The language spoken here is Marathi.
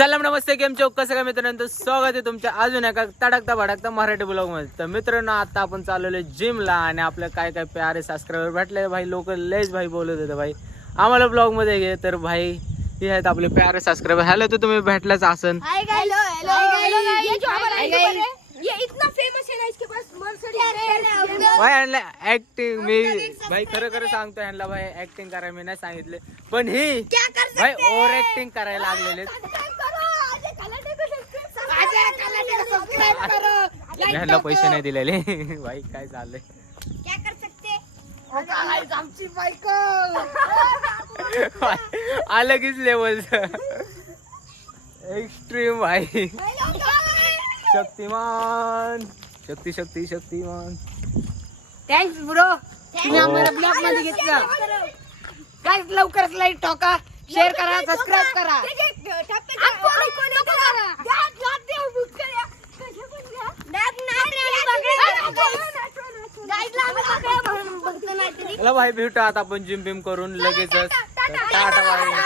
सलाम नमस्ते केम चौक कसं काय मित्रांनो स्वागत आहे तुमच्या अजून एका तडकता भडकता मराठी ब्लॉग मध्ये. तर मित्रांनो आता आपण चालवले जिमला आणि आपल्या काय काय प्यारे सबस्क्रायबर भेटले भाई. लोक लयच भाई बोलत होते भाई आम्हाला ब्लॉग मध्ये घे. तर भाई हे आहेत आपले प्यारे सबस्क्रायबर. हॅलो तर तुम्ही भेटलाच असन. ये इतना फेमस है ना, इसके पास मर्सिडीज भाई ह्यांना ऍक्टिंग मी भाई खरं खरं सांगतो ह्यांना भाई ऍक्टिंग करायला मी नाही सांगितले पण ही क्या कर सकते भाई ओव्हर ऍक्टिंग करायला लागलेले. ह्यांना पैसे नाही दिलेले भाई काय चाललंय. क्या कर सकते आमची बायको अलगच लेवलचं एक्स्ट्रीम भाई. शक्तिमान शक्ती शक्ती शक्तिमान. थँक्स ब्रो, तुम्ही आम्हाला ब्लॉग मध्ये घेतलं. काय लवकरच लाईक ठोका, शेअर करा, सबस्क्राईब करा. चला भाई भेटू आता आपण जिम बिम करून लगेचच. Tata bye.